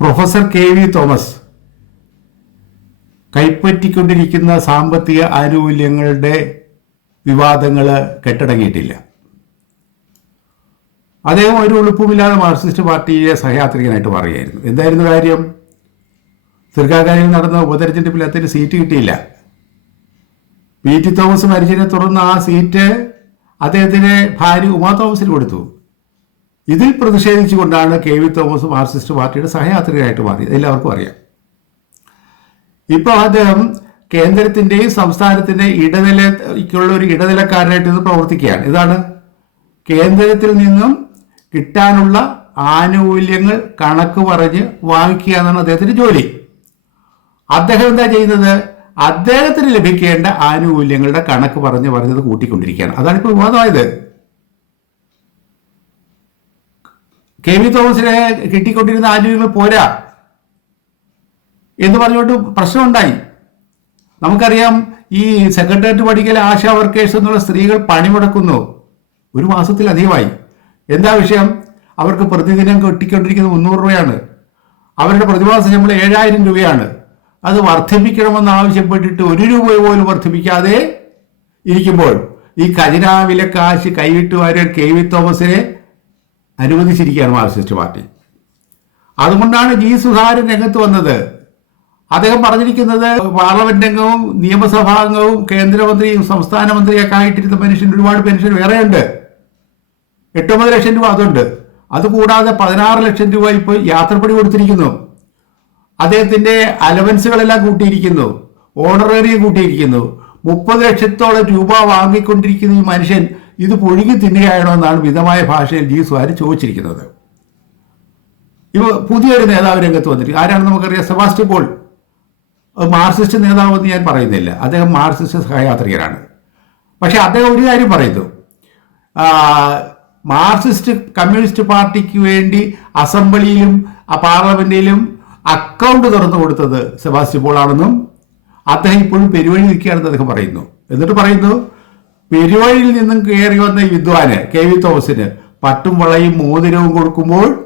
Professor K V Thomas കൈപ്പറ്റിക്കൊണ്ടിരിക്കുന്ന സാമ്പത്തിക ആനുകൂല്യങ്ങളുടെ വിവാദങ്ങൾ കെട്ടടങ്ങിയിട്ടില്ല. അദ്ദേഹം ഒരു എളുപ്പമില്ലാതെ മാർക്സിസ്റ്റ് പാർട്ടിയെ സഹയാത്രികനായിട്ട് പറയുകയായിരുന്നു എന്തായിരുന്നു കാര്യം? ദീർഘകാലം നടന്ന ഉപതെരഞ്ഞെടുപ്പിൽ അദ്ദേഹത്തിന് സീറ്റ് കിട്ടിയില്ല. പി ടി തോമസ് മരിച്ചതിനെ തുടർന്ന് ആ സീറ്റ് അദ്ദേഹത്തിന് ഭാര്യ ഉമാ തോമസിന് കൊടുത്തു. ഇതിൽ പ്രതിഷേധിച്ചുകൊണ്ടാണ് കെ വി തോമസ് മാർക്സിസ്റ്റ് പാർട്ടിയുടെ സഹയാത്രികരായിട്ട് മാറിയത്. എല്ലാവർക്കും അറിയാം. ഇപ്പോൾ അദ്ദേഹം കേന്ദ്രത്തിന്റെയും സംസ്ഥാനത്തിന്റെയും ഇടനിലയ്ക്കുള്ള ഒരു ഇടനിലക്കാരനായിട്ട് ഇത് പ്രവർത്തിക്കുകയാണ്. ഇതാണ് കേന്ദ്രത്തിൽ നിന്നും കിട്ടാനുള്ള ആനുകൂല്യങ്ങൾ കണക്ക് പറഞ്ഞ് വാങ്ങിക്കുക എന്നാണ് അദ്ദേഹത്തിന്റെ ജോലി. അദ്ദേഹം എന്താ ചെയ്യുന്നത്? അദ്ദേഹത്തിന് ലഭിക്കേണ്ട ആനുകൂല്യങ്ങളുടെ കണക്ക് പറഞ്ഞ് പറഞ്ഞത് കൂട്ടിക്കൊണ്ടിരിക്കുകയാണ്. അതാണ് ഇപ്പോൾ വിവാദമായത്. കെ വി തോമസിനെ കിട്ടിക്കൊണ്ടിരുന്ന ആനുകൂല്യങ്ങൾ പോരാ എന്ന് പറഞ്ഞുകൊണ്ട് പ്രശ്നമുണ്ടായി. നമുക്കറിയാം ഈ സെക്രട്ടേറിയറ്റ് പഠിക്കൽ ആശാ വർക്കേഴ്സ് എന്നുള്ള സ്ത്രീകൾ പണിമുടക്കുന്നു. ഒരു മാസത്തിലധികമായി. എന്താ വിഷയം? അവർക്ക് പ്രതിദിനം കിട്ടിക്കൊണ്ടിരിക്കുന്നത് മുന്നൂറ് രൂപയാണ്. അവരുടെ പ്രതിമാസ ശമ്പളം ഏഴായിരം രൂപയാണ്. അത് വർദ്ധിപ്പിക്കണമെന്ന് ആവശ്യപ്പെട്ടിട്ട് ഒരു രൂപ പോലും വർദ്ധിപ്പിക്കാതെ ഇരിക്കുമ്പോൾ ഈ ഖജനാവിലെ കാശ് കൈവിട്ട് വാരിയ കെ വി തോമസിനെ അനുവദിച്ചിരിക്കുകയാണ് മാർക്സിസ്റ്റ് പാർട്ടി. അതുകൊണ്ടാണ് ജി സുധാകരൻ രംഗത്ത് വന്നത്. അദ്ദേഹം പറഞ്ഞിരിക്കുന്നത് പാർലമെന്റ് അംഗവും നിയമസഭാ അംഗവും കേന്ദ്രമന്ത്രിയും സംസ്ഥാന മന്ത്രിയൊക്കെ ആയിട്ടിരുന്ന പെൻഷൻ ഒരുപാട് പെൻഷൻ വേറെയുണ്ട്. എട്ടൊമ്പത് ലക്ഷം രൂപ അതുണ്ട്. അതുകൂടാതെ പതിനാറ് ലക്ഷം രൂപ ഇപ്പോൾ യാത്രപ്പടി കൊടുത്തിരിക്കുന്നു. അദ്ദേഹത്തിന്റെ അലവൻസുകളെല്ലാം കൂട്ടിയിരിക്കുന്നു. ഓണറേറിയം കൂട്ടിയിരിക്കുന്നു. മുപ്പത് ലക്ഷത്തോളം രൂപ വാങ്ങിക്കൊണ്ടിരിക്കുന്ന ഈ മനുഷ്യൻ ഇത് പുഴുകി തിന്നുകയാണോ എന്നാണ് മിതമായ ഭാഷയിൽ ജി സുഹാരി ചോദിച്ചിരിക്കുന്നത്. ഇവ പുതിയൊരു നേതാവ് രംഗത്ത് വന്നിട്ട് ആരാണെന്ന് നമുക്കറിയാം? Sebastian Paul. മാർക്സിസ്റ്റ് നേതാവെന്ന് ഞാൻ പറയുന്നില്ല. അദ്ദേഹം മാർക്സിസ്റ്റ് സഹയാത്രികരാണ് പക്ഷേ അദ്ദേഹം ഒരു കാര്യം പറയുന്നു. മാർക്സിസ്റ്റ് കമ്മ്യൂണിസ്റ്റ് പാർട്ടിക്ക് വേണ്ടി അസംബ്ലിയിലും പാർലമെന്റിലും അക്കൗണ്ട് തുറന്നു കൊടുത്തത് സെബാസ്റ്റ്യൻ പോൾ ആണെന്നും അദ്ദേഹം ഇപ്പോഴും പെരുവഴി നിൽക്കുകയാണെന്ന് അദ്ദേഹം പറയുന്നു. എന്നിട്ട് പറയുന്നു പെരുവഴിയിൽ നിന്നും കയറി വന്ന വിദ്വാന് കെ വി തോമസിന് പട്ടും വളയും മോതിരവും കൊടുക്കുമ്പോൾ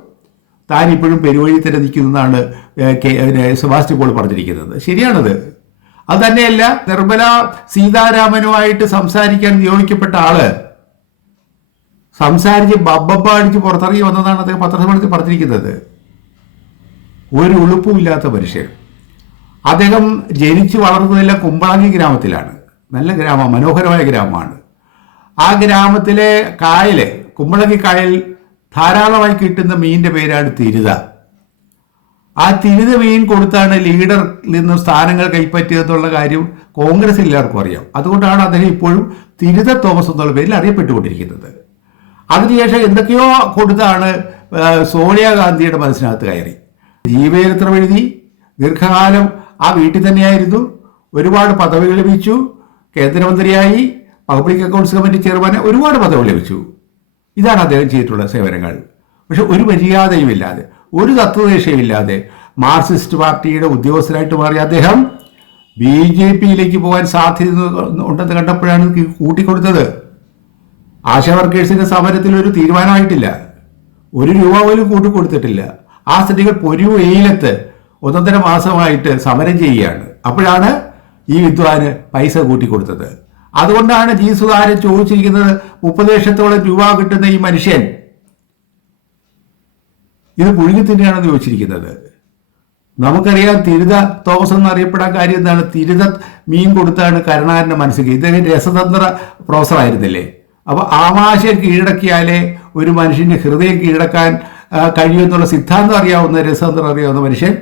താൻ ഇപ്പോഴും പെരുവഴി തന്നെ നിൽക്കുന്നതാണ് സെബാസ്റ്റ്യൻ പോൾ പറഞ്ഞിരിക്കുന്നത്. ശരിയാണത്. അത് തന്നെയല്ല നിർമ്മല സീതാരാമനുമായിട്ട് സംസാരിക്കാൻ നിയോഗിക്കപ്പെട്ട ആൾ സംസാരിച്ച് ബബ്ബബ്ബ അടിച്ച് പുറത്തിറങ്ങി വന്നതാണ് അദ്ദേഹം പത്രസമ്മേളനത്തിൽ പറഞ്ഞിരിക്കുന്നത്. ഒരു ഉളുപ്പുമില്ലാത്ത മനുഷ്യൻ. അദ്ദേഹം ജനിച്ചു വളർന്നതെല്ലാം കുമ്പളാങ്ങി ഗ്രാമത്തിലാണ്. നല്ല ഗ്രാമമാണ് മനോഹരമായ ഗ്രാമമാണ്. ആ ഗ്രാമത്തിലെ കായൽ കുമ്പളങ്ങി കായൽ ധാരാളമായി കിട്ടുന്ന മീനിന്റെ പേരാണ് തിരുത. ആ തിരുത മീൻ കൊടുത്താണ് ലീഡർ നിന്നും സ്ഥാനങ്ങൾ കൈപ്പറ്റിയതെന്നുള്ള കാര്യം കോൺഗ്രസ് എല്ലാവർക്കും അറിയാം. അതുകൊണ്ടാണ് അദ്ദേഹം ഇപ്പോഴും തിരുത തോമസ് എന്നുള്ള പേരിൽ അറിയപ്പെട്ടുകൊണ്ടിരിക്കുന്നത്. അതിനുശേഷം എന്തൊക്കെയോ കൊടുത്താണ് സോണിയാഗാന്ധിയുടെ മനസ്സിനകത്ത് കയറി. ജീവചരിത്രം എഴുതി ദീർഘകാലം ആ വീട്ടിൽ തന്നെയായിരുന്നു. ഒരുപാട് പദവികൾ ലഭിച്ചു. കേന്ദ്രമന്ത്രിയായി പബ്ലിക് അക്കൗണ്ട്സ് കമ്മിറ്റി ചെയർമാനെ ഒരുപാട് പദവി ലഭിച്ചു. ഇതാണ് അദ്ദേഹം ചെയ്തിട്ടുള്ള സേവനങ്ങൾ. പക്ഷെ ഒരു മര്യാദയുമില്ലാതെ ഒരു തത്വദേശയുമില്ലാതെ മാർക്സിസ്റ്റ് പാർട്ടിയുടെ ഉദ്യോഗസ്ഥരായിട്ട് മാറിയ അദ്ദേഹം ബി ജെ പിയിലേക്ക് പോകാൻ സാധ്യത ഉണ്ടെന്ന് കണ്ടപ്പോഴാണ് കൂട്ടിക്കൊടുത്തത്. ആശാ വർക്കേഴ്സിന്റെ സമരത്തിൽ ഒരു തീരുമാനമായിട്ടില്ല. ഒരു രൂപ പോലും കൂട്ടിക്കൊടുത്തിട്ടില്ല. ആ സ്ത്രീകൾ പൊരു വെയിലത്ത് ഒന്നൊന്നര മാസമായിട്ട് സമരം ചെയ്യുകയാണ്. അപ്പോഴാണ് ഈ വിദ്വാന് പൈസ കൂട്ടിക്കൊടുത്തത്. അതുകൊണ്ടാണ് ജി സുധാരൻ ചോദിച്ചിരിക്കുന്നത് ലക്ഷത്തോളം രൂപ കിട്ടുന്ന ഈ മനുഷ്യൻ. ഇത് പുഴുകി തന്നെയാണെന്ന് ചോദിച്ചിരിക്കുന്നത്. നമുക്കറിയാം തിരുത തോമസ് എന്നറിയപ്പെടാൻ കാര്യം എന്താണ്? തിരുത മീൻ കൊടുത്താണ് കരുണാകരന്റെ മനസ്സിൽ ഇദ്ദേഹം രസതന്ത്ര പ്രൊഫസർ ആയിരുന്നില്ലേ? അപ്പൊ ആമാശയം കീഴടക്കിയാലേ ഒരു മനുഷ്യന്റെ ഹൃദയം കീഴടക്കാൻ കഴിയുമെന്നുള്ള സിദ്ധാന്തം അറിയാവുന്ന രസതന്ത്രം അറിയാവുന്ന മനുഷ്യൻ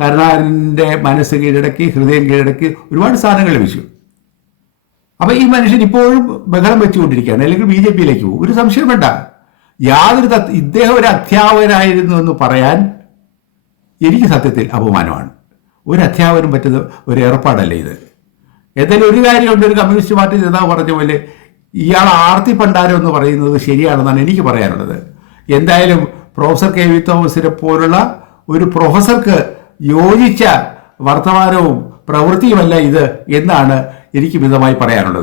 കരുണാകരന്റെ മനസ്സ് കീഴടക്കി ഹൃദയം കീഴടക്കി ഒരുപാട് സ്ഥാനങ്ങൾ ലഭിച്ചു. അപ്പൊ ഈ മനുഷ്യൻ ഇപ്പോഴും ബഹളം വെച്ചുകൊണ്ടിരിക്കുകയാണ് അല്ലെങ്കിൽ ബി ജെ പിയിലേക്ക് പോകും. ഒരു സംശയം വേണ്ട. യാതൊരു ഇദ്ദേഹം ഒരു അധ്യാപകനായിരുന്നു എന്ന് പറയാൻ എനിക്ക് സത്യത്തിൽ അപമാനമാണ്. ഒരു അധ്യാപനം പറ്റുന്ന ഒരു ഏർപ്പാടല്ല ഇത്? എന്തായാലും ഒരു കാര്യമുണ്ട് ഒരു കമ്മ്യൂണിസ്റ്റ് പാർട്ടി നേതാവ് പറഞ്ഞ പോലെ ഇയാൾ ആർത്തി പണ്ടാരം എന്ന് പറയുന്നത് ശരിയാണെന്നാണ് എനിക്ക് പറയാനുള്ളത്. എന്തായാലും പ്രൊഫസർ കെ വി തോമസിനെ പോലുള്ള ഒരു പ്രൊഫസർക്ക് യോജിച്ച വർത്തമാനവും പ്രവൃത്തിയുമല്ല ഇത് എന്നാണ് എനിക്ക് മിതമായി പറയാനുള്ളത്.